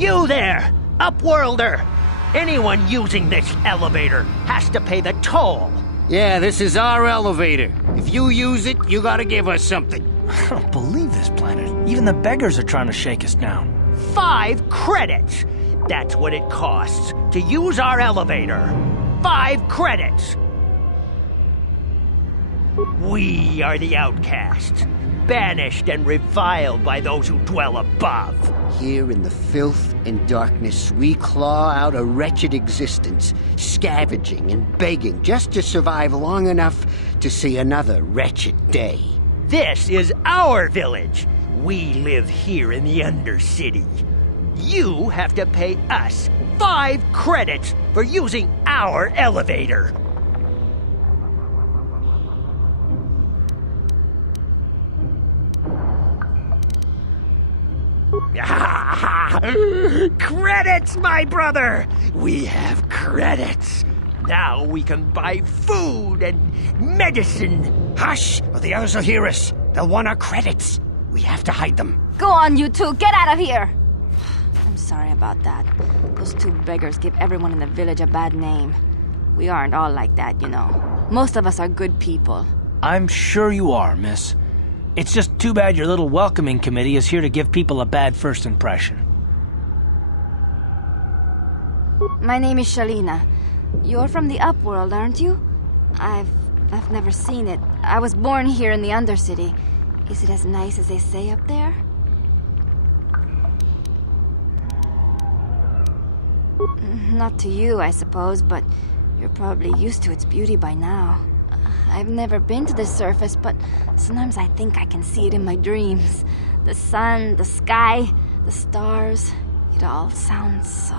You there, Upworlder! Anyone using this elevator has to pay the toll. Yeah, this is our elevator. If you use it, you gotta give us something. I don't believe this planet. Even the beggars are trying to shake us down. 5 credits! That's what it costs to use our elevator. 5 credits! We are the outcasts, banished and reviled by those who dwell above. Here in the filth and darkness, we claw out a wretched existence, scavenging and begging just to survive long enough to see another wretched day. This is our village. We live here in the Undercity. You have to pay us 5 credits for using our elevator. Credits, my brother! We have credits. Now we can buy food and medicine. Hush, or the others will hear us. They'll want our credits. We have to hide them. Go on, you two, get out of here! I'm sorry about that. Those 2 beggars give everyone in the village a bad name. We aren't all like that, you know. Most of us are good people. I'm sure you are, miss. It's just too bad your little welcoming committee is here to give people a bad first impression. My name is Shalina. You're from the Upworld, aren't you? I've never seen it. I was born here in the Undercity. Is it as nice as they say up there? Not to you, I suppose, but you're probably used to its beauty by now. I've never been to the surface, but sometimes I think I can see it in my dreams. The sun, the sky, the stars. It all sounds so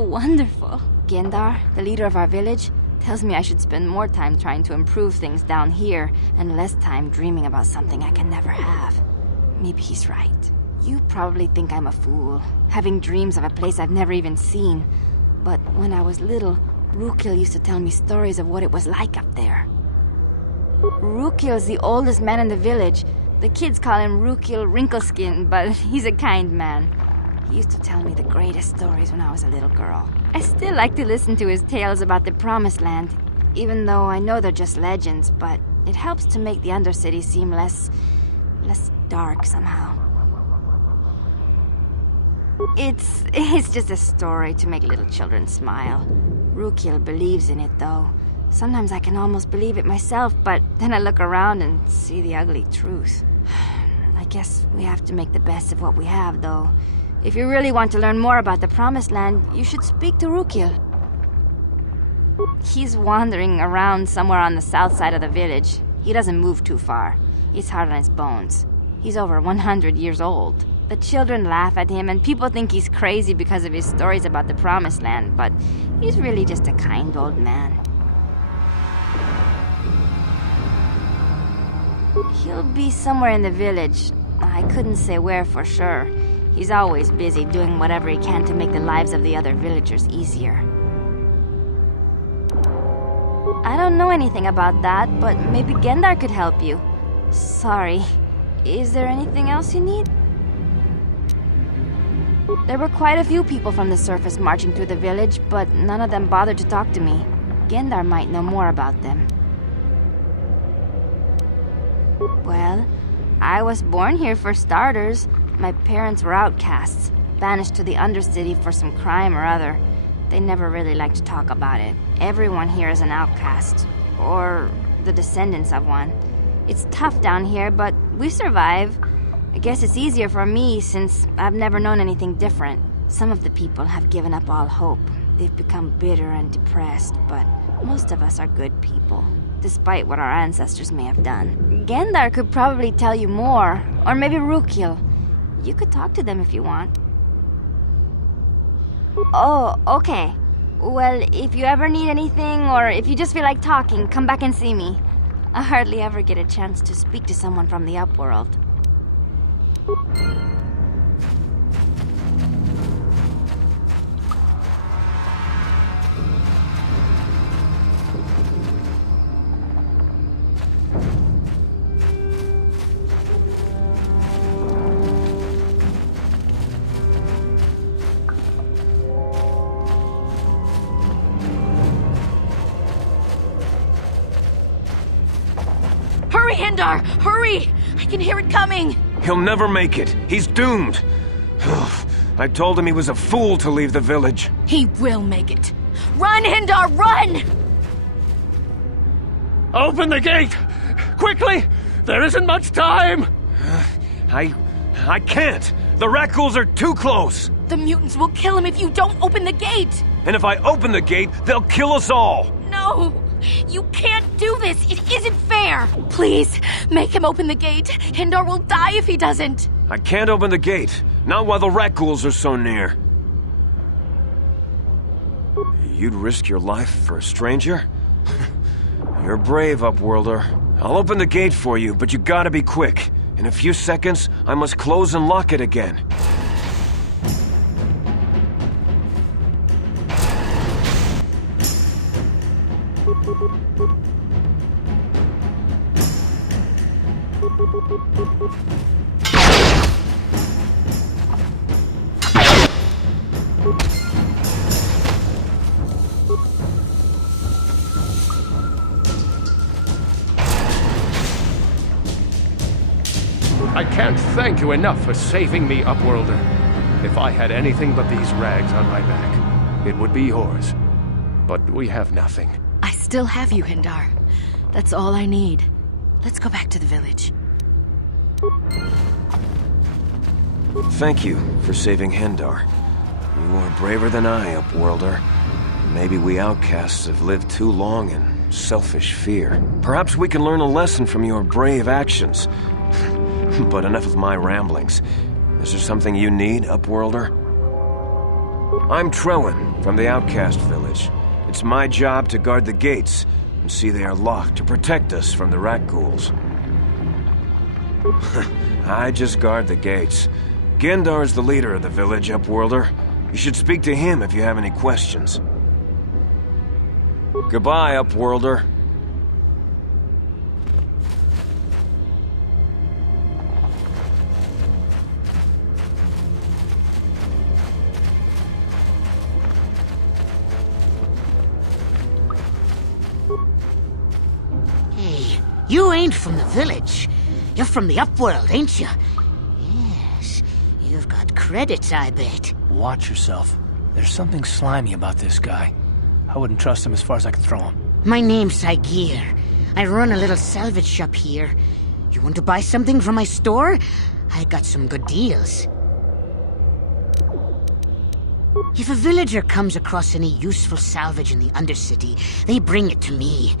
wonderful. Gendar, the leader of our village, tells me I should spend more time trying to improve things down here and less time dreaming about something I can never have. Maybe he's right. You probably think I'm a fool, having dreams of a place I've never even seen. But when I was little, Rukil used to tell me stories of what it was like up there. Rukil is the oldest man in the village. The kids call him Rukil Wrinkleskin, but he's a kind man. He used to tell me the greatest stories when I was a little girl. I still like to listen to his tales about the Promised Land, even though I know they're just legends, but it helps to make the Undercity seem less dark somehow. It's just a story to make little children smile. Rukil believes in it, though. Sometimes I can almost believe it myself, but then I look around and see the ugly truth. I guess we have to make the best of what we have, though. If you really want to learn more about the Promised Land, you should speak to Rukil. He's wandering around somewhere on the south side of the village. He doesn't move too far. He's hard on his bones. He's over 100 years old. The children laugh at him, and people think he's crazy because of his stories about the Promised Land, but he's really just a kind old man. He'll be somewhere in the village. I couldn't say where for sure. He's always busy doing whatever he can to make the lives of the other villagers easier. I don't know anything about that, but maybe Gendar could help you. Sorry. Is there anything else you need? There were quite a few people from the surface marching through the village, but none of them bothered to talk to me. Gendar might know more about them. Well, I was born here for starters. My parents were outcasts, banished to the Undercity for some crime or other. They never really liked to talk about it. Everyone here is an outcast, or the descendants of one. It's tough down here, but we survive. I guess it's easier for me since I've never known anything different. Some of the people have given up all hope. They've become bitter and depressed, but most of us are good people, despite what our ancestors may have done. Gendar could probably tell you more, or maybe Rukil. You could talk to them if you want. Oh, okay. Well, if you ever need anything, or if you just feel like talking, come back and see me. I hardly ever get a chance to speak to someone from the Upworld. Gendar, hurry! I can hear it coming! He'll never make it. He's doomed. I told him he was a fool to leave the village. He will make it. Run, Gendar, run! Open the gate! Quickly! There isn't much time! I can't. The raghouls are too close. The mutants will kill him if you don't open the gate! And if I open the gate, they'll kill us all. No! You can't do this! It isn't fair! Please, make him open the gate. Gendar will die if he doesn't. I can't open the gate. Not while the raghouls are so near. You'd risk your life for a stranger? You're brave, Upworlder. I'll open the gate for you, but you gotta be quick. In a few seconds, I must close and lock it again. I can't thank you enough for saving me, Upworlder. If I had anything but these rags on my back, it would be yours. But we have nothing. I still have you, Gendar. That's all I need. Let's go back to the village. Thank you for saving Hendar. You are braver than I, Upworlder. Maybe we outcasts have lived too long in selfish fear. Perhaps we can learn a lesson from your brave actions. But enough of my ramblings. Is there something you need, Upworlder? I'm Trellin, from the Outcast Village. It's my job to guard the gates, and see they are locked to protect us from the raghouls. I just guard the gates. Gendar's the leader of the village, Upworlder. You should speak to him if you have any questions. Goodbye, Upworlder. You ain't from the village. You're from the Upworld, ain't you? Yes. You've got credits, I bet. Watch yourself. There's something slimy about this guy. I wouldn't trust him as far as I could throw him. My name's Saigir. I run a little salvage shop here. You want to buy something from my store? I got some good deals. If a villager comes across any useful salvage in the Undercity, they bring it to me.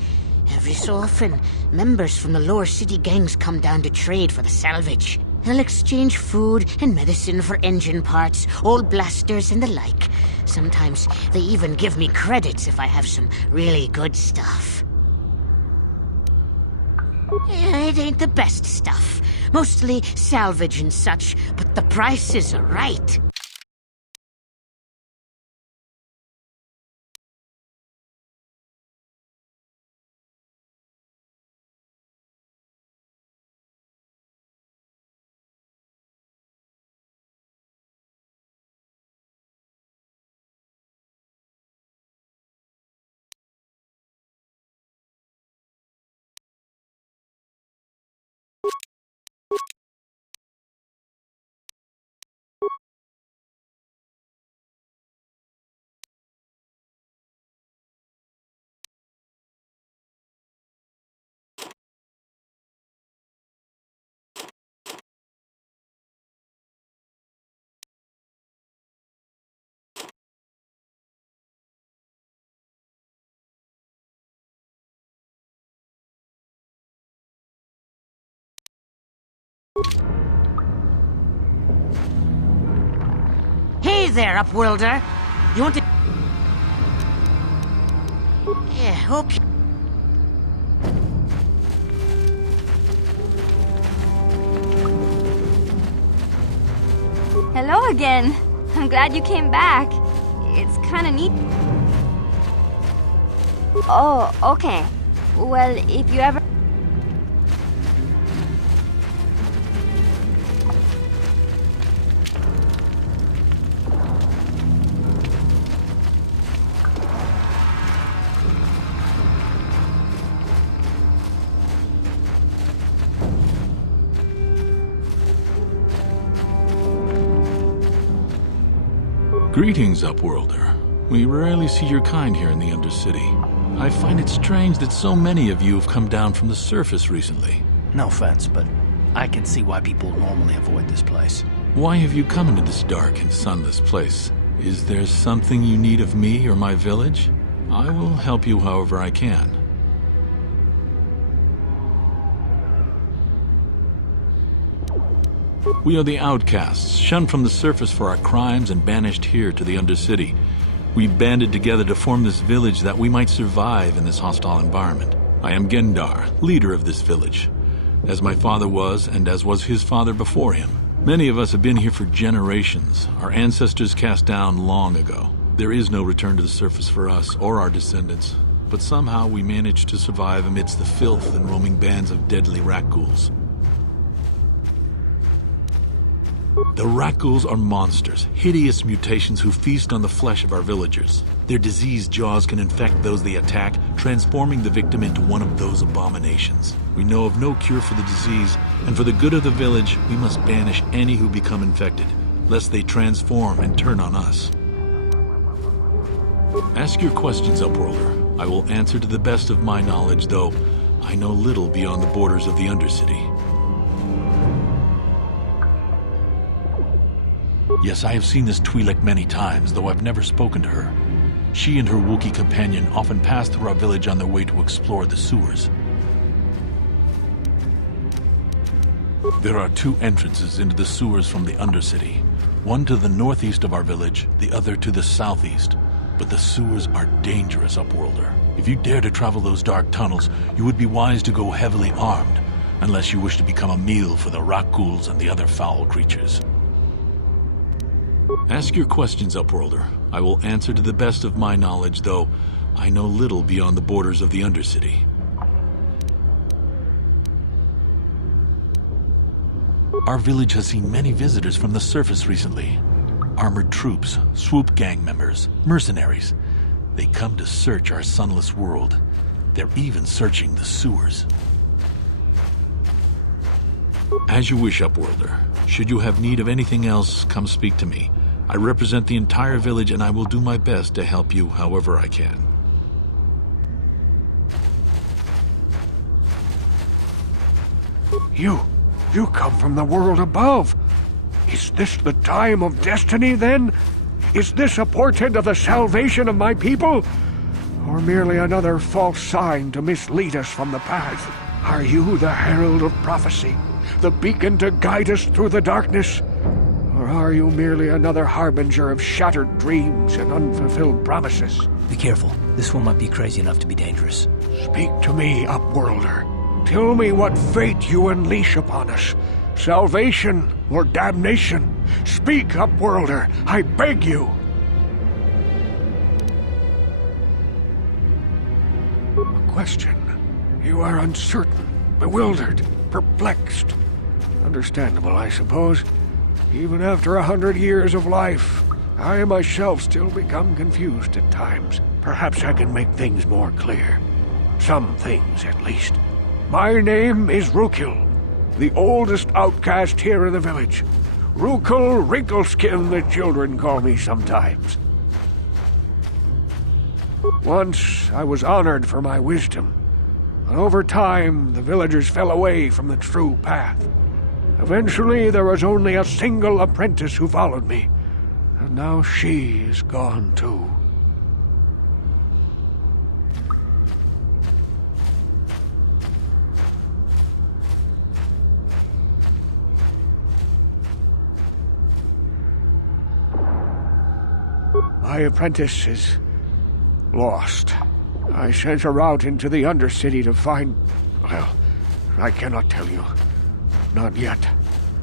Every so often, members from the lower city gangs come down to trade for the salvage. They'll exchange food and medicine for engine parts, old blasters and the like. Sometimes they even give me credits if I have some really good stuff. It ain't the best stuff. Mostly salvage and such, but the prices are right. Hey there, Upworlder. You want to... Yeah, okay. Hello again. I'm glad you came back. It's kinda neat. Oh, okay. Well, if you ever... Greetings, Upworlder. We rarely see your kind here in the Undercity. I find it strange that so many of you have come down from the surface recently. No offense, but I can see why people normally avoid this place. Why have you come into this dark and sunless place? Is there something you need of me or my village? I will help you however I can. We are the outcasts, shunned from the surface for our crimes and banished here to the Undercity. We banded together to form this village that we might survive in this hostile environment. I am Gendar, leader of this village, as my father was and as was his father before him. Many of us have been here for generations, our ancestors cast down long ago. There is no return to the surface for us or our descendants, but somehow we managed to survive amidst the filth and roaming bands of deadly raghouls. The raghouls are monsters, hideous mutations who feast on the flesh of our villagers. Their diseased jaws can infect those they attack, transforming the victim into one of those abominations. We know of no cure for the disease, and for the good of the village, we must banish any who become infected, lest they transform and turn on us. Ask your questions, Upworlder. I will answer to the best of my knowledge, though I know little beyond the borders of the Undercity. Yes, I have seen this Twi'lek many times, though I've never spoken to her. She and her Wookiee companion often pass through our village on their way to explore the sewers. There are two entrances into the sewers from the Undercity. One to the northeast of our village, the other to the southeast. But the sewers are dangerous, Upworlder. If you dare to travel those dark tunnels, you would be wise to go heavily armed, unless you wish to become a meal for the raghouls and the other foul creatures. Ask your questions, Upworlder. I will answer to the best of my knowledge, though I know little beyond the borders of the Undercity. Our village has seen many visitors from the surface recently. Armored troops, swoop gang members, mercenaries. They come to search our sunless world. They're even searching the sewers. As you wish, Upworlder. Should you have need of anything else, come speak to me. I represent the entire village, and I will do my best to help you however I can. You come from the world above. Is this the time of destiny, then? Is this a portent of the salvation of my people? Or merely another false sign to mislead us from the path? Are you the herald of prophecy, the beacon to guide us through the darkness? Or are you merely another harbinger of shattered dreams and unfulfilled promises? Be careful. This one might be crazy enough to be dangerous. Speak to me, Upworlder. Tell me what fate you unleash upon us. Salvation or damnation? Speak, Upworlder, I beg you. A question. You are uncertain, bewildered, perplexed. Understandable, I suppose. Even after 100 years of life, I myself still become confused at times. Perhaps I can make things more clear. Some things, at least. My name is Rukil, the oldest outcast here in the village. Rukil Wrinkleskin, the children call me sometimes. Once I was honored for my wisdom, but over time the villagers fell away from the true path. Eventually there was only a single apprentice who followed me, and now she is gone too. My apprentice is lost. I sent her out into the Undercity to find... well, I cannot tell you. Not yet.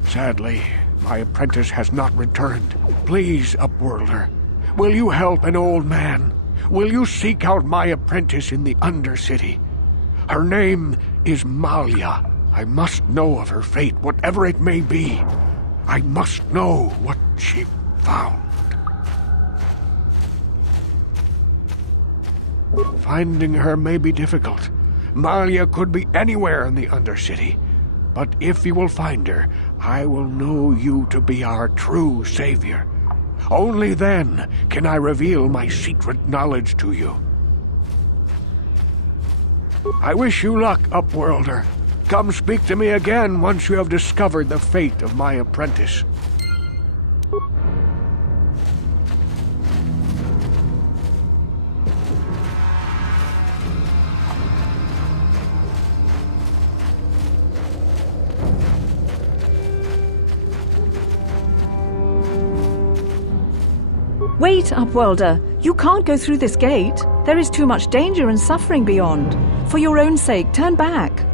Sadly, my apprentice has not returned. Please, Upworlder, will you help an old man? Will you seek out my apprentice in the Undercity? Her name is Malia. I must know of her fate, whatever it may be. I must know what she found. Finding her may be difficult. Malia could be anywhere in the Undercity. But if you will find her, I will know you to be our true savior. Only then can I reveal my secret knowledge to you. I wish you luck, Upworlder. Come speak to me again once you have discovered the fate of my apprentice. Wait, Upworlder. You can't go through this gate. There is too much danger and suffering beyond. For your own sake, turn back.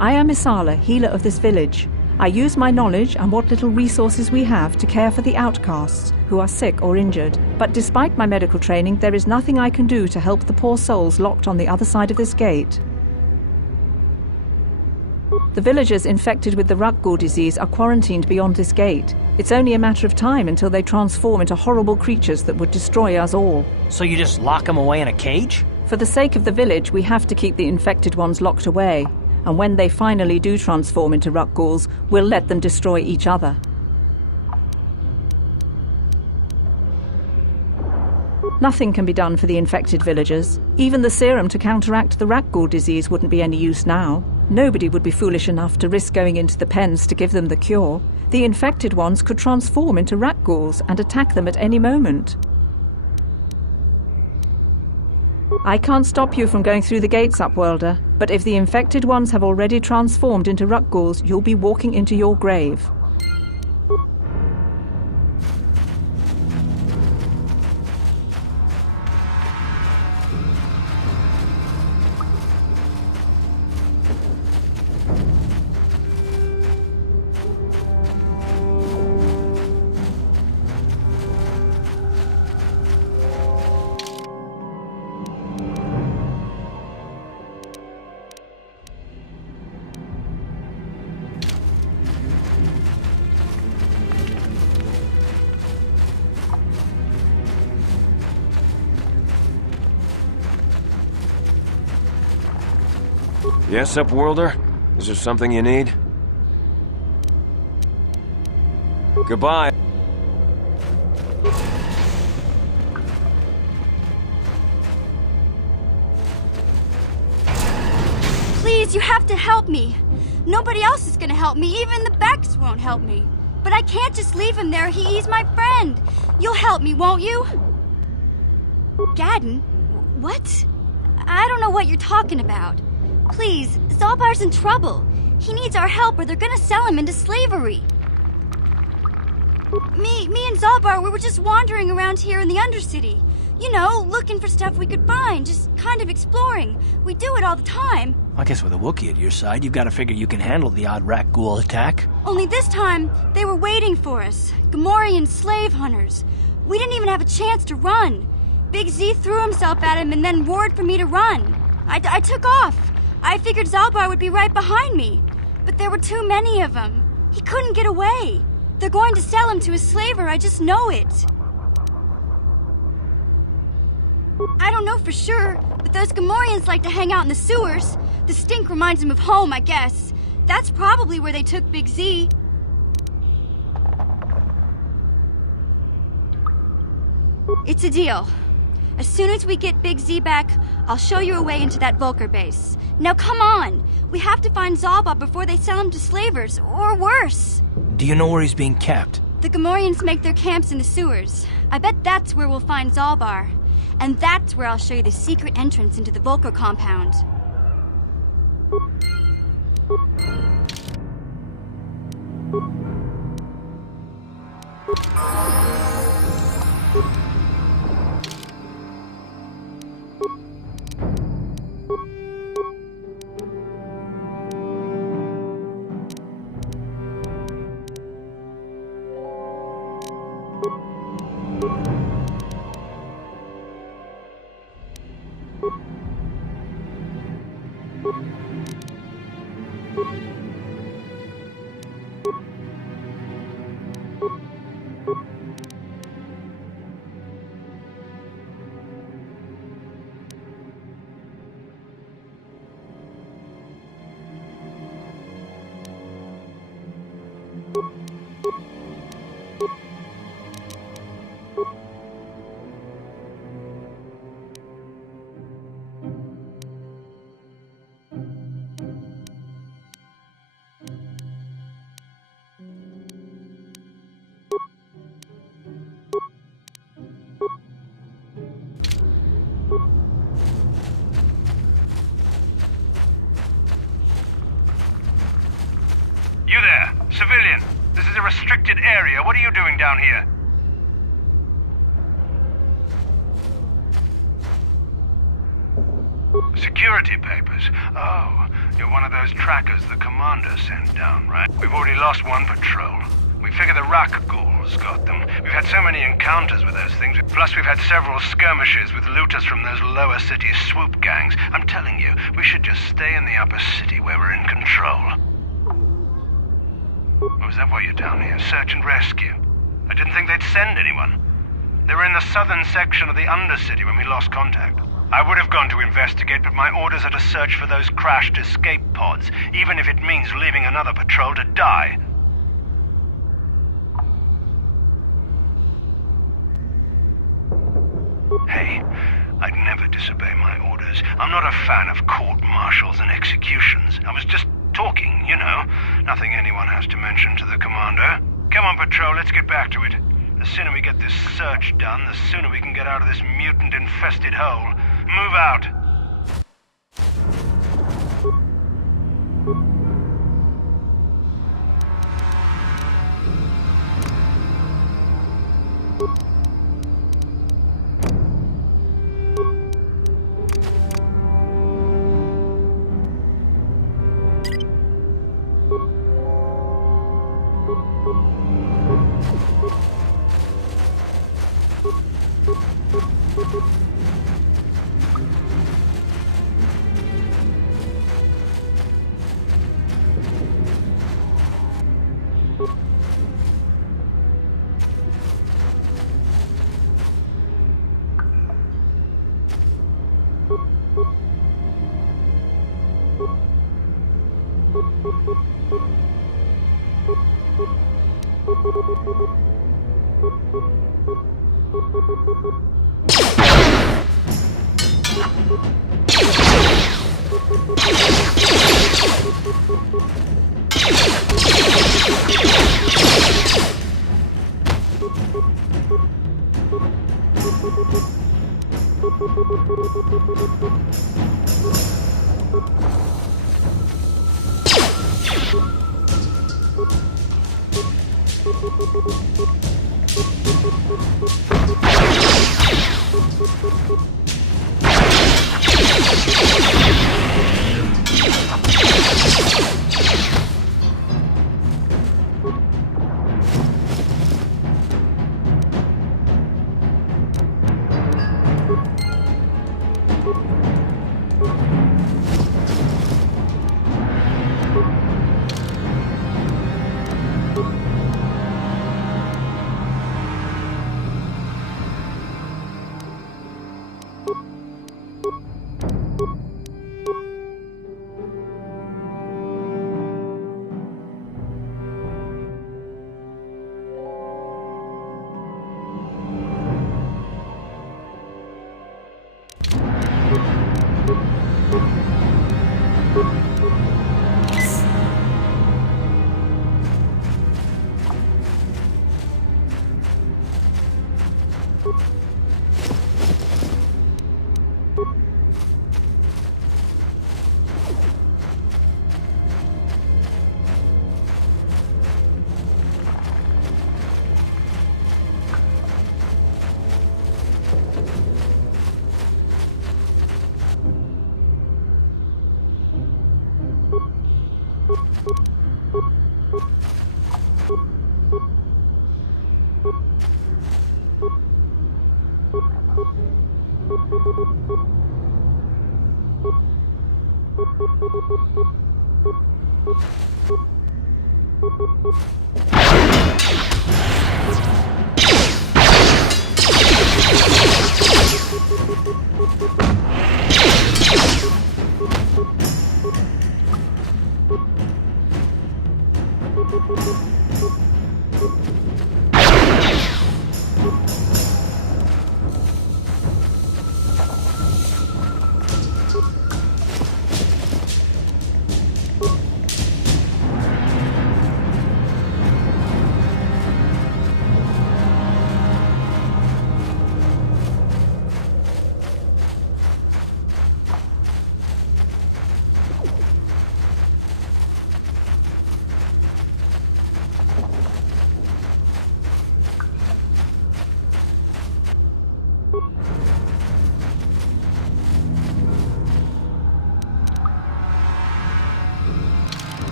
I am Isala, healer of this village. I use my knowledge and what little resources we have to care for the outcasts who are sick or injured. But despite my medical training, there is nothing I can do to help the poor souls locked on the other side of this gate. The villagers infected with the rughoul disease are quarantined beyond this gate. It's only a matter of time until they transform into horrible creatures that would destroy us all. So you just lock them away in a cage? For the sake of the village, we have to keep the infected ones locked away. And when they finally do transform into rugghouls, we'll let them destroy each other. Nothing can be done for the infected villagers. Even the serum to counteract the rughoul disease wouldn't be any use now. Nobody would be foolish enough to risk going into the pens to give them the cure. The infected ones could transform into rugghouls and attack them at any moment. I can't stop you from going through the gates, Upworlder, but if the infected ones have already transformed into rugghouls, you'll be walking into your grave. Yes, Upworlder? Is there something you need? Goodbye. Please, you have to help me. Nobody else is gonna help me. Even the Becks won't help me. But I can't just leave him there. He's my friend. You'll help me, won't you? Gadon? What? I don't know what you're talking about. Please, Zalbar's in trouble. He needs our help or they're gonna sell him into slavery. Me and Zalbar, we were just wandering around here in the Undercity. You know, looking for stuff we could find, just kind of exploring. We do it all the time. I guess with a Wookiee at your side, you've got to figure you can handle the odd raghoul attack. Only this time, they were waiting for us. Gamorrean slave hunters. We didn't even have a chance to run. Big Z threw himself at him and then roared for me to run. I took off. I figured Zalbar would be right behind me. But there were too many of them. He couldn't get away. They're going to sell him to a slaver, I just know it. I don't know for sure, but those Gamorreans like to hang out in the sewers. The stink reminds them of home, I guess. That's probably where they took Big Z. It's a deal. As soon as we get Big Z back, I'll show you a way into that Vulkar base. Now come on! We have to find Zalbar before they sell him to slavers, or worse. Do you know where he's being kept? The Gamorreans make their camps in the sewers. I bet that's where we'll find Zalbar. And that's where I'll show you the secret entrance into the Vulkar compound. Civilian, this is a restricted area. What are you doing down here? Security papers? Oh, you're one of those trackers the commander sent down, right? We've already lost one patrol. We figure the raghouls got them. We've had so many encounters with those things. Plus we've had several skirmishes with looters from those lower city swoop gangs. I'm telling you, we should just stay in the upper city where we're in control. Oh, is that why you're down here? Search and rescue? I didn't think they'd send anyone. They were in the southern section of the Undercity when we lost contact. I would have gone to investigate, but my orders are to search for those crashed escape pods, even if it means leaving another patrol to die. Hey, I'd never disobey my orders. I'm not a fan of court-martials and executions. I was just talking, you know. Nothing anyone has to mention to the commander. Come on, patrol, let's get back to it. The sooner we get this search done, the sooner we can get out of this mutant-infested hole. Move out.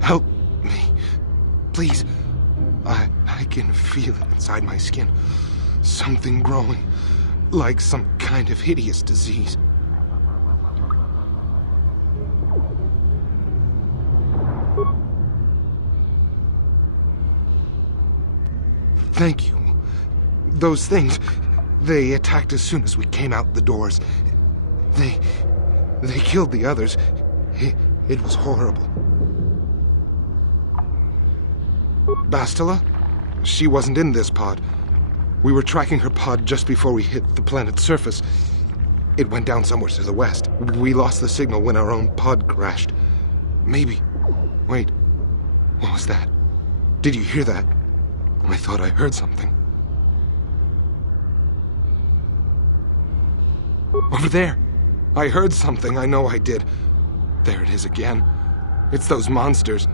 Help me. Please. I can feel it inside my skin. Something growing. Like some kind of hideous disease. Thank you. Those things, they attacked as soon as we came out the doors. They killed the others. It was horrible. Bastila? She wasn't in this pod. We were tracking her pod just before we hit the planet's surface. It went down somewhere to the west. We lost the signal when our own pod crashed. Maybe. Wait. What was that? Did you hear that? I thought I heard something. Over there. I heard something. I know I did. There it is again. It's those monsters.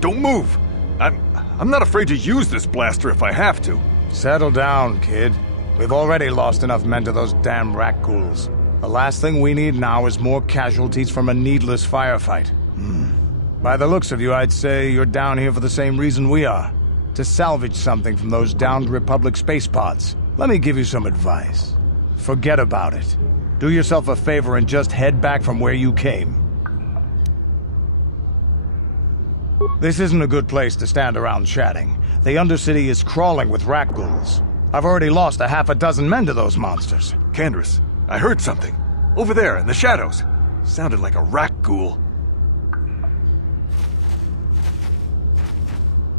Don't move! I'm not afraid to use this blaster if I have to. Settle down, kid. We've already lost enough men to those damn raghouls. The last thing we need now is more casualties from a needless firefight. By the looks of you, I'd say you're down here for the same reason we are. To salvage something from those downed Republic space pods. Let me give you some advice. Forget about it. Do yourself a favor and just head back from where you came. This isn't a good place to stand around chatting. The Undercity is crawling with raghouls. I've already lost a half a dozen men to those monsters. Candace, I heard something. Over there, in the shadows. Sounded like a raghoul.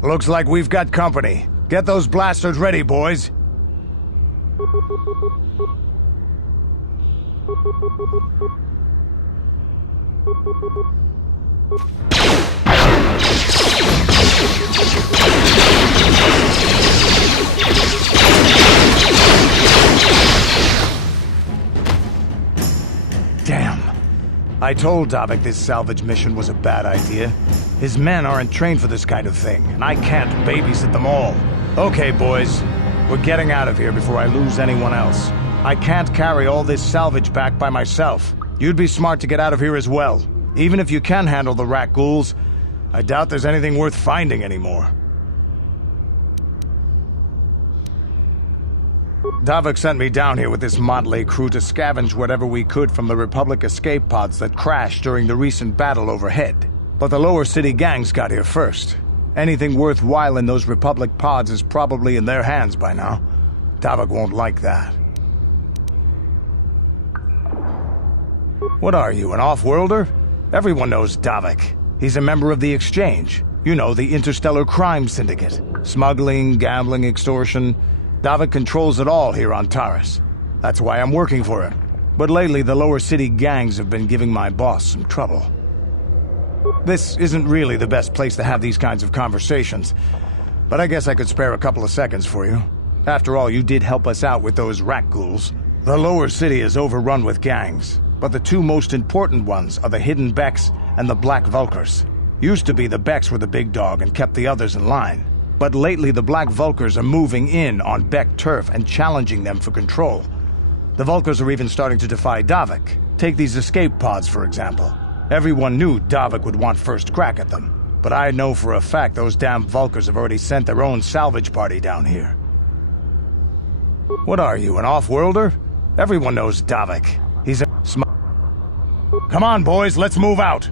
Looks like we've got company. Get those blasters ready, boys. I told Davik this salvage mission was a bad idea. His men aren't trained for this kind of thing, and I can't babysit them all. Okay, boys. We're getting out of here before I lose anyone else. I can't carry all this salvage back by myself. You'd be smart to get out of here as well. Even if you can handle the raghouls, I doubt there's anything worth finding anymore. Davik sent me down here with this motley crew to scavenge whatever we could from the Republic escape pods that crashed during the recent battle overhead. But the lower city gangs got here first. Anything worthwhile in those Republic pods is probably in their hands by now. Davik won't like that. What are you, an off-worlder? Everyone knows Davik. He's a member of the Exchange. You know, the interstellar crime syndicate. Smuggling, gambling, extortion. Davik controls it all here on Taris. That's why I'm working for him. But lately, the lower city gangs have been giving my boss some trouble. This isn't really the best place to have these kinds of conversations, but I guess I could spare a couple of seconds for you. After all, you did help us out with those raghouls. The lower city is overrun with gangs, but the two most important ones are the Hidden Becks and the Black Vulkars. Used to be the Becks were the big dog and kept the others in line. But lately the Black Vulkars are moving in on Beck turf and challenging them for control. The Vulkars are even starting to defy Davik. Take these escape pods, for example. Everyone knew Davik would want first crack at them. But I know for a fact those damn Vulkars have already sent their own salvage party down here. What are you, an off-worlder? Everyone knows Davik. He's a Come on, boys, let's move out!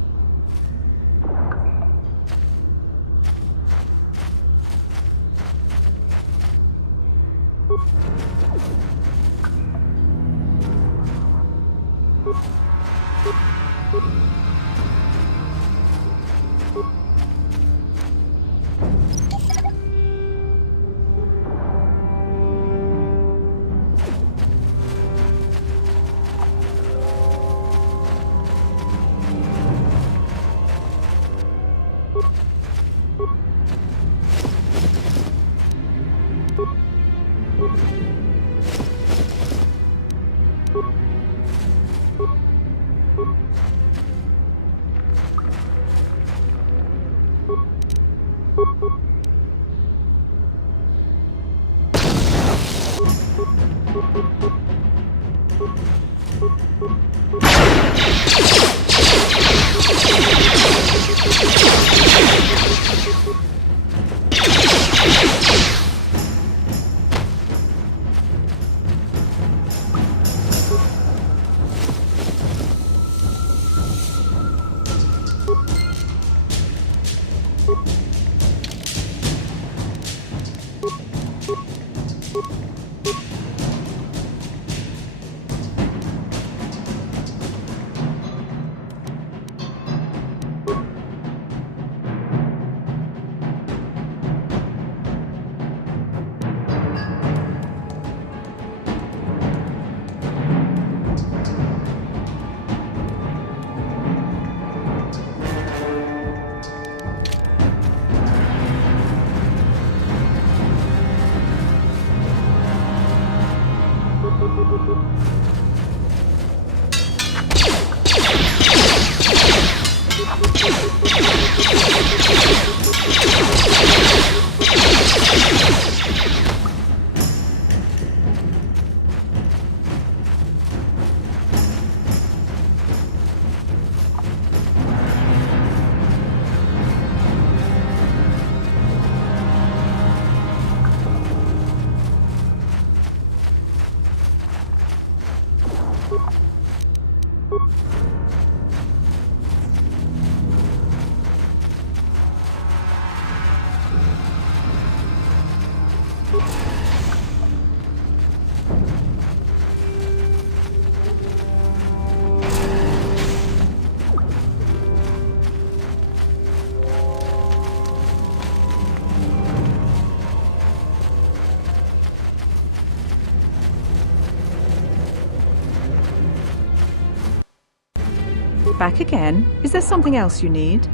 Back again? Is there something else you need?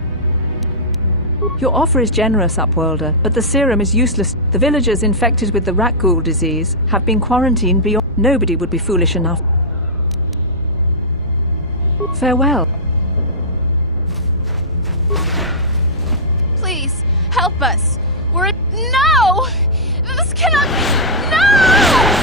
Your offer is generous, Upworlder, but the serum is useless. The villagers infected with the raghoul disease have been quarantined beyond. Nobody would be foolish enough. Farewell. Help us! We're... No! This cannot... No!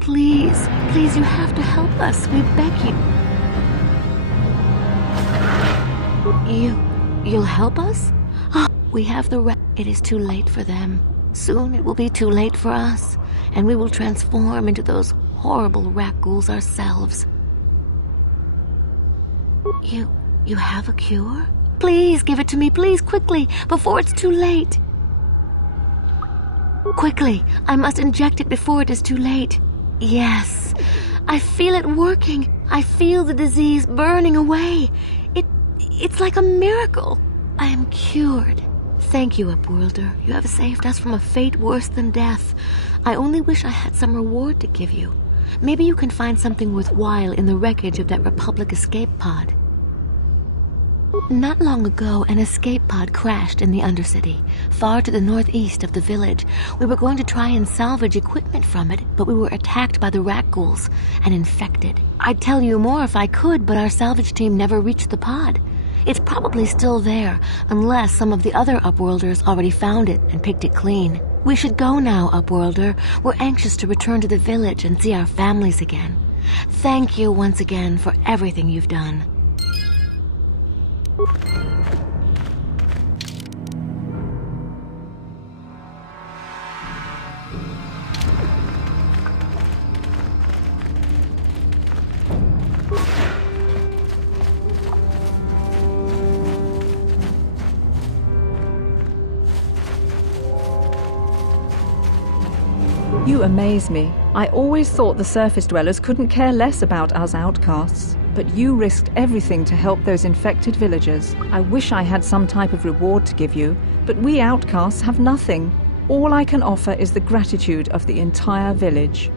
Please, please, you have to help us. We beg you. You'll help us? Oh, we have the It is too late for them. Soon it will be too late for us, and we will transform into those horrible raghouls ourselves. You have a cure? Please give it to me, please, quickly, before it's too late. Quickly, I must inject it before it is too late. Yes, I feel it working. I feel the disease burning away. It's like a miracle. I am cured. Thank you, Upworlder. You have saved us from a fate worse than death. I only wish I had some reward to give you. Maybe you can find something worthwhile in the wreckage of that Republic escape pod. Not long ago, an escape pod crashed in the Undercity, far to the northeast of the village. We were going to try and salvage equipment from it, but we were attacked by the raghouls and infected. I'd tell you more if I could, but our salvage team never reached the pod. It's probably still there, unless some of the other Upworlders already found it and picked it clean. We should go now, Upworlder. We're anxious to return to the village and see our families again. Thank you once again for everything you've done. You amaze me. I always thought the surface dwellers couldn't care less about us outcasts. But you risked everything to help those infected villagers. I wish I had some type of reward to give you, but we outcasts have nothing. All I can offer is the gratitude of the entire village.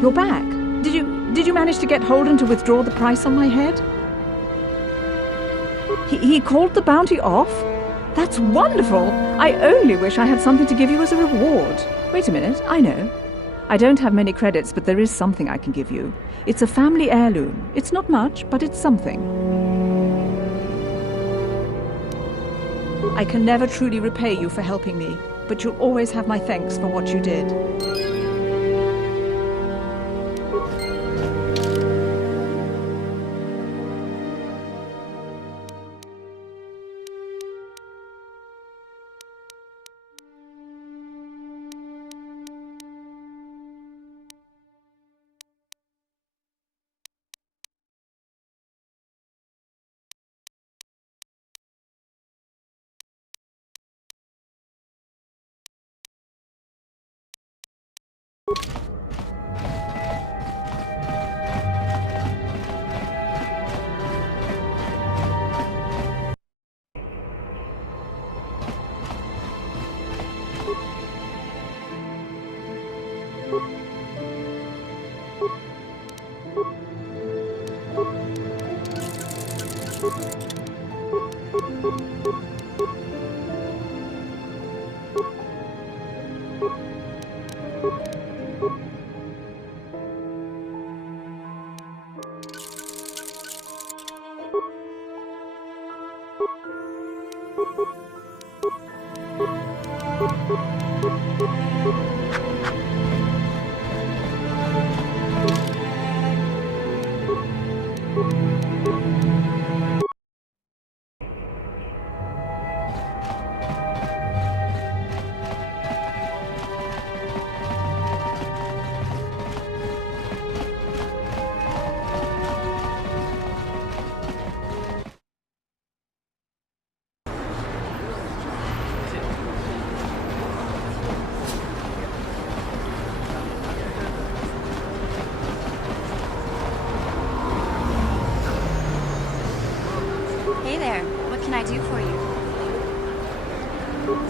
You're back. Did you manage to get Holden to withdraw the price on my head? He called the bounty off? That's wonderful! I only wish I had something to give you as a reward. Wait a minute, I know. I don't have many credits, but there is something I can give you. It's a family heirloom. It's not much, but it's something. I can never truly repay you for helping me, but you'll always have my thanks for what you did.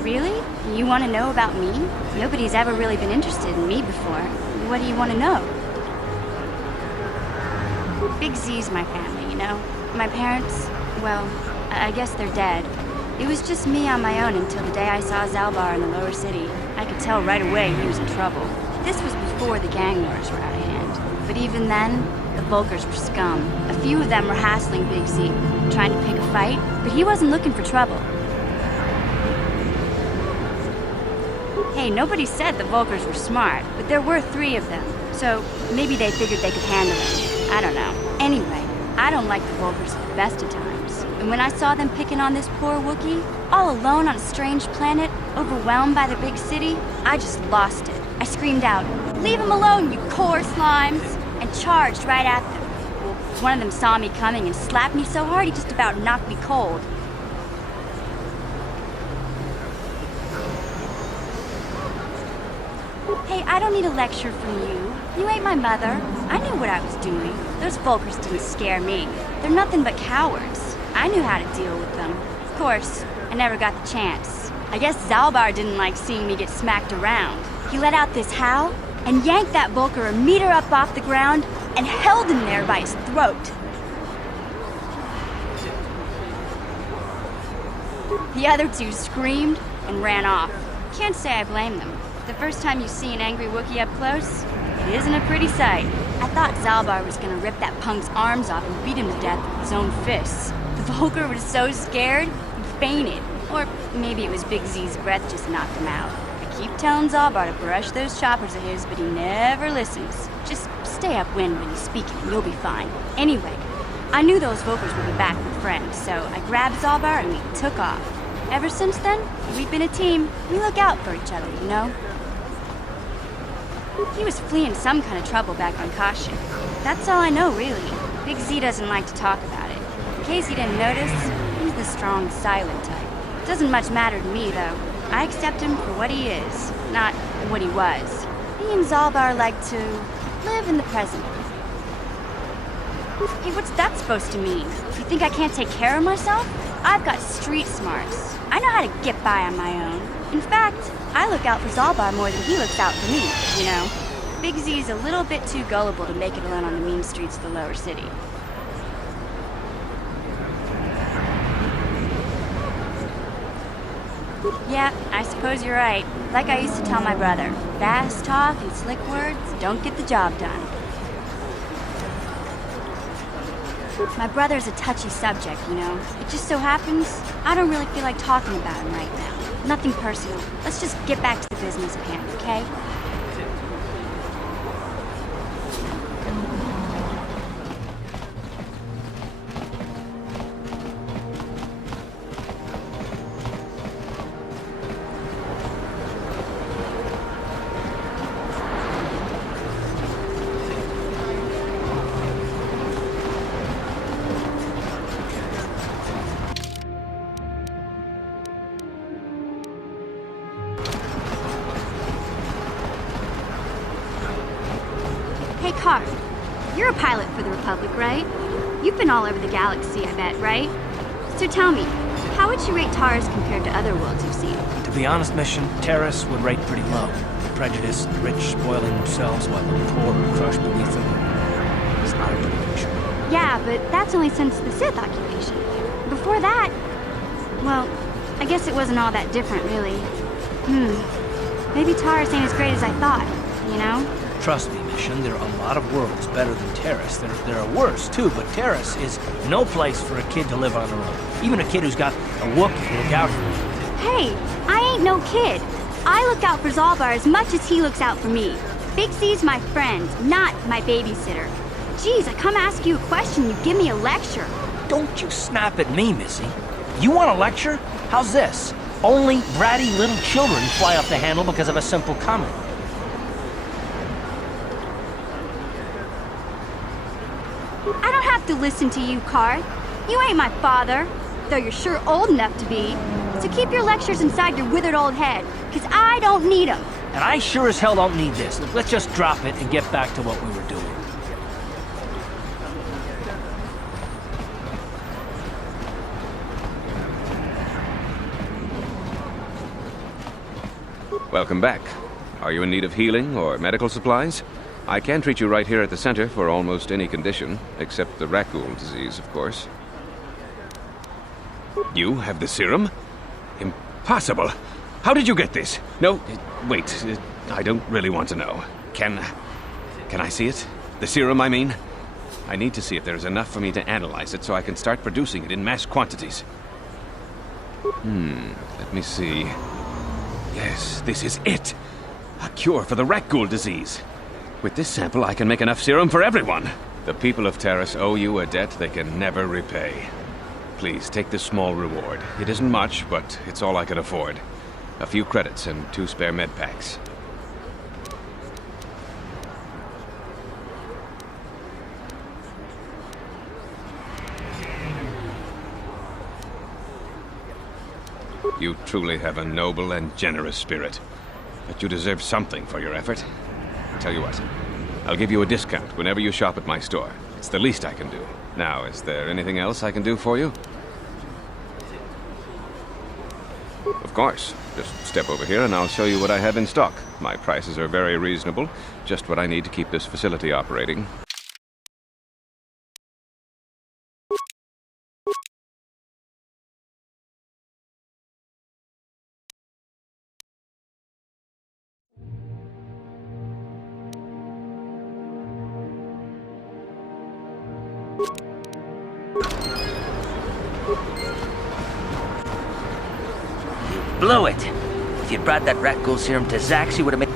Really? You want to know about me? Nobody's ever really been interested in me before. What do you want to know? Big Z's my family, you know? My parents, well, I guess they're dead. It was just me on my own until the day I saw Zalbar in the lower city. I could tell right away he was in trouble. This was before the gang wars were out of hand. But even then, the Vulkars were scum. A few of them were hassling Big Z, trying to pick a fight, but he wasn't looking for trouble. Hey, nobody said the Vulkars were smart, but there were 3 of them, so maybe they figured they could handle it. I don't know. Anyway, I don't like the Vulkars at the best of times. And when I saw them picking on this poor Wookiee, all alone on a strange planet, overwhelmed by the big city, I just lost it. I screamed out, "Leave him alone, you core slimes!" and charged right at them. Well, one of them saw me coming and slapped me so hard he just about knocked me cold. Hey, I don't need a lecture from you. You ain't my mother. I knew what I was doing. Those Vulkars didn't scare me. They're nothing but cowards. I knew how to deal with them. Of course, I never got the chance. I guess Zalbar didn't like seeing me get smacked around. He let out this howl and yanked that Vulkar a meter up off the ground and held him there by his throat. The other 2 screamed and ran off. Can't say I blame them. The first time you see an angry Wookiee up close, it isn't a pretty sight. I thought Zalbar was gonna rip that punk's arms off and beat him to death with his own fists. The Vulkar was so scared, he fainted. Or maybe it was Big Z's breath just knocked him out. I keep telling Zalbar to brush those choppers of his, but he never listens. Just stay upwind when he's speaking and you'll be fine. Anyway, I knew those Vulkars would be back with friends, so I grabbed Zalbar and we took off. Ever since then, we've been a team. We look out for each other, you know? He was fleeing some kind of trouble back on Kashyyyk. That's all I know, really. Big Z doesn't like to talk about it. In case you didn't notice, he's the strong, silent type. Doesn't much matter to me, though. I accept him for what he is, not what he was. He and Zalbar like to live in the present. Hey, what's that supposed to mean? You think I can't take care of myself? I've got street smarts. I know how to get by on my own. In fact, I look out for Zalbar more than he looks out for me, you know? Big Z's a little bit too gullible to make it alone on the mean streets of the lower city. Yeah, I suppose you're right. Like I used to tell my brother, fast talk and slick words don't get the job done. My brother's a touchy subject, you know. It just so happens, I don't really feel like talking about him right now. nothing personal. Let's just get back to the business at hand, okay? Hey, Carr, you're a pilot for the Republic, right? You've been all over the galaxy, I bet, right? So tell me, how would you rate Taris compared to other worlds you've seen? To be honest, Mission, Taris would rate pretty low. Prejudiced, the rich spoiling themselves while the poor are crushed beneath them. It's not a pretty picture. Yeah, but that's only since the Sith occupation. Before that, well, I guess it wasn't all that different, really. Maybe Taris ain't as great as I thought, you know? Trust me, Mission, there are a lot of worlds better than Taris. There are worse, too, but Taris is no place for a kid to live on their own. Even a kid who's got a Wookiee to look out for him. Hey, I ain't no kid. I look out for Zalbar as much as he looks out for me. Big Z's my friend, not my babysitter. Geez, I come ask you a question, you give me a lecture. Don't you snap at me, Missy. You want a lecture? How's this? Only bratty little children fly off the handle because of a simple comment. I don't have to listen to you, Carr. You ain't my father, though you're sure old enough to be. So keep your lectures inside your withered old head, because I don't need them. And I sure as hell don't need this. Let's just drop it and get back to what we were doing. Welcome back. Are you in need of healing or medical supplies? I can treat you right here at the center for almost any condition, except the raghoul disease, of course. You have the serum? Impossible! How did you get this? No, wait, I don't really want to know. Can I see it? The serum, I mean? I need to see if there's enough for me to analyze it so I can start producing it in mass quantities. Let me see. Yes, this is it! A cure for the raghoul disease. With this sample, I can make enough serum for everyone. The people of Taris owe you a debt they can never repay. Please, take this small reward. It isn't much, but it's all I can afford. A few credits and 2 spare med packs. You truly have a noble and generous spirit. But you deserve something for your effort. Tell you what, I'll give you a discount whenever you shop at my store. It's the least I can do. Now, is there anything else I can do for you? Of course. Just step over here and I'll show you what I have in stock. My prices are very reasonable. Just what I need to keep this facility operating. Blew it. If you'd brought that raghoul serum to Zax, he would have made...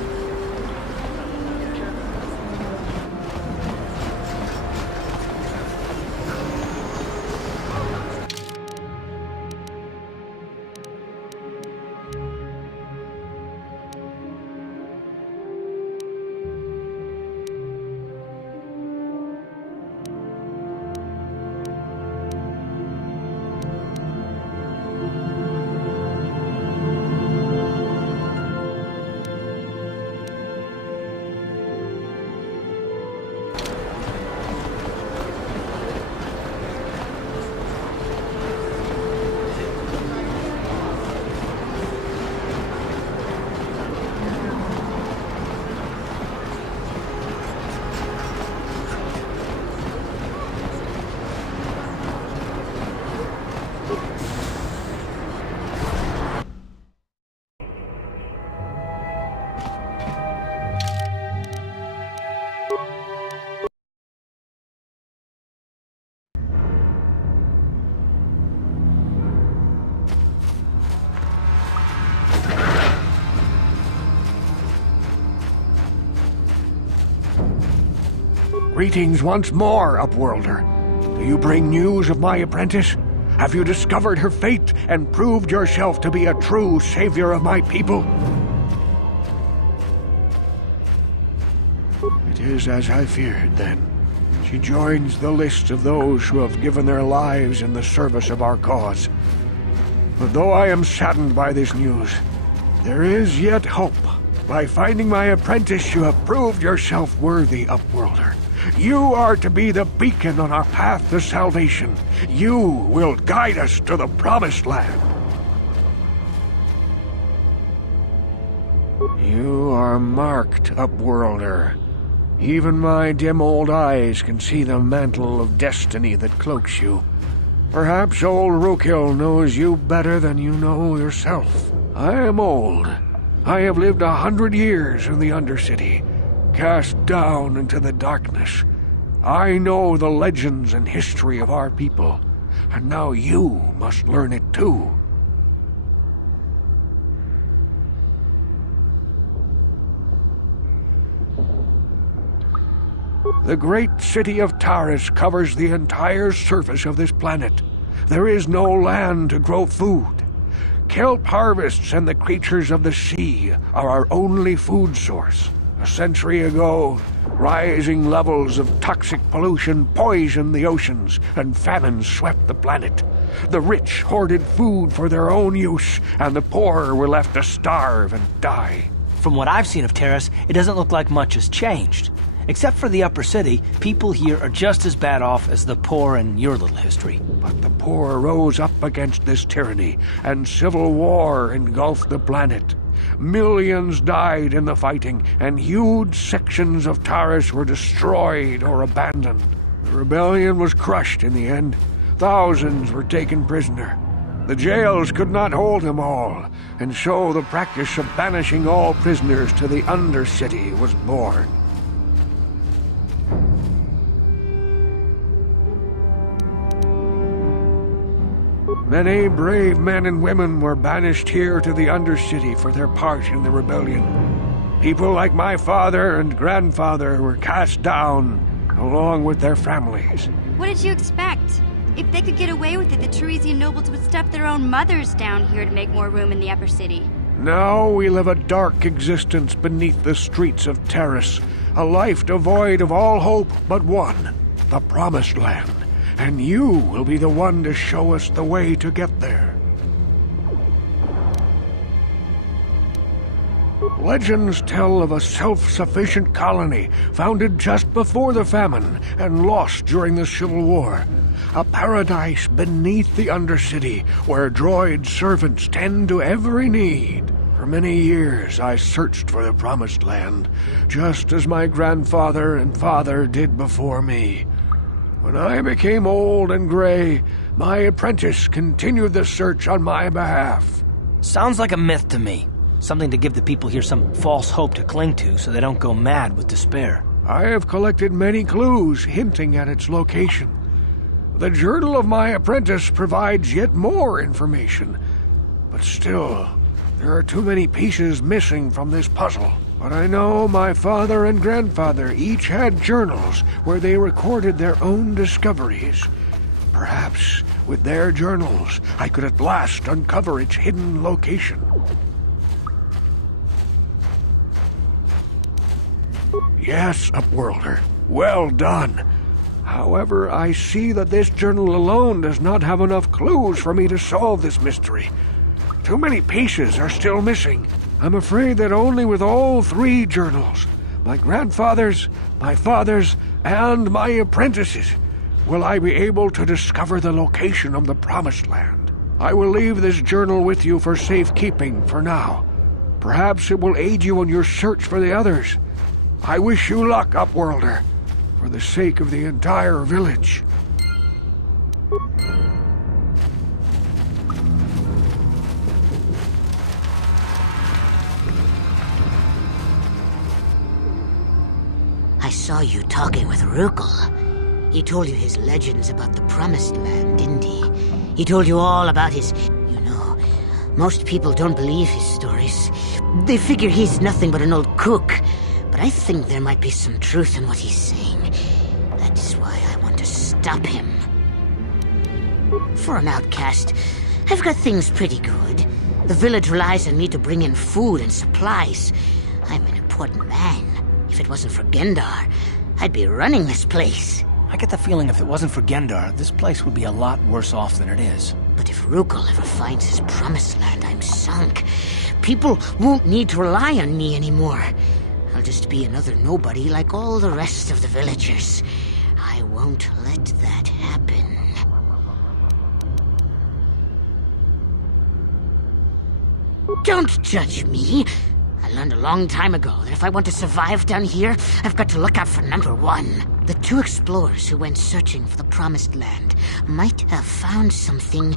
Greetings once more, Upworlder. Do you bring news of my apprentice? Have you discovered her fate and proved yourself to be a true savior of my people? It is as I feared, then. She joins the list of those who have given their lives in the service of our cause. But though I am saddened by this news, there is yet hope. By finding my apprentice, you have proved yourself worthy, Upworlder. You are to be the beacon on our path to salvation. You will guide us to the Promised Land. You are marked, Upworlder. Even my dim old eyes can see the mantle of destiny that cloaks you. Perhaps old Rookhill knows you better than you know yourself. I am old. I have lived 100 years in the Undercity, cast down into the darkness. I know the legends and history of our people, and now you must learn it too. The great city of Taris covers the entire surface of this planet. There is no land to grow food. Kelp harvests and the creatures of the sea are our only food source. A century ago, rising levels of toxic pollution poisoned the oceans, and famine swept the planet. The rich hoarded food for their own use, and the poor were left to starve and die. From what I've seen of Taris, it doesn't look like much has changed. Except for the upper city, people here are just as bad off as the poor in your little history. But the poor rose up against this tyranny, and civil war engulfed the planet. Millions died in the fighting, and huge sections of Taris were destroyed or abandoned. The rebellion was crushed in the end. Thousands were taken prisoner. The jails could not hold them all, and so the practice of banishing all prisoners to the Undercity was born. Many brave men and women were banished here to the Undercity for their part in the rebellion. People like my father and grandfather were cast down, along with their families. What did you expect? If they could get away with it, the Teresian nobles would step their own mothers down here to make more room in the upper city. Now we live a dark existence beneath the streets of Taris, a life devoid of all hope but one, the Promised Land. And you will be the one to show us the way to get there. Legends tell of a self-sufficient colony founded just before the famine and lost during the Civil War. A paradise beneath the Undercity where droid servants tend to every need. For many years I searched for the Promised Land, just as my grandfather and father did before me. When I became old and gray, my apprentice continued the search on my behalf. Sounds like a myth to me. Something to give the people here some false hope to cling to so they don't go mad with despair. I have collected many clues hinting at its location. The journal of my apprentice provides yet more information. But still, there are too many pieces missing from this puzzle. But I know my father and grandfather each had journals where they recorded their own discoveries. Perhaps with their journals, I could at last uncover its hidden location. Yes, Upworlder. Well done. However, I see that this journal alone does not have enough clues for me to solve this mystery. Too many pieces are still missing. I'm afraid that only with all three journals, my grandfather's, my father's, and my apprentice's, will I be able to discover the location of the Promised Land. I will leave this journal with you for safekeeping for now. Perhaps it will aid you in your search for the others. I wish you luck, Upworlder, for the sake of the entire village. I saw you talking with Rookhill. He told you his legends about the Promised Land, didn't he? He told you all about his... You know, most people don't believe his stories. They figure he's nothing but an old cook. but I think there might be some truth in what he's saying. That's why I want to stop him. For an outcast, I've got things pretty good. The village relies on me to bring in food and supplies. I'm an important man. If it wasn't for Gendar, I'd be running this place. I get the feeling if it wasn't for Gendar, this place would be a lot worse off than it is. But if Rugal ever finds his promised land, I'm sunk. People won't need to rely on me anymore. I'll just be another nobody like all the rest of the villagers. I won't let that happen. Don't judge me. I learned a long time ago that if I want to survive down here, I've got to look out for number one. The two explorers who went searching for the promised land might have found something.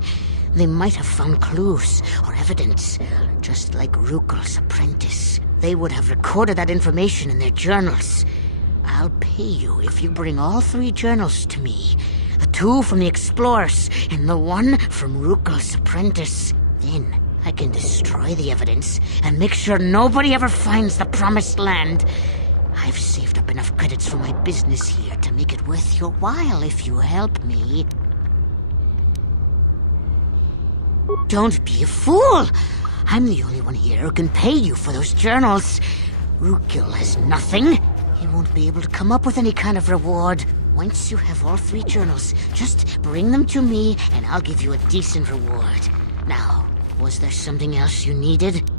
They might have found clues or evidence, just like Rugal's apprentice. They would have recorded that information in their journals. I'll pay you if you bring all 3 journals to me. The 2 from the explorers and the 1 from Rugal's apprentice. Then I can destroy the evidence and make sure nobody ever finds the promised land. I've saved up enough credits for my business here to make it worth your while if you help me. Don't be a fool! I'm the only one here who can pay you for those journals. Rugal has nothing. He won't be able to come up with any kind of reward. Once you have all 3 journals, just bring them to me and I'll give you a decent reward. Now, was there something else you needed?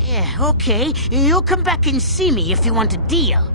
Yeah, okay. You'll come back and see me if you want a deal.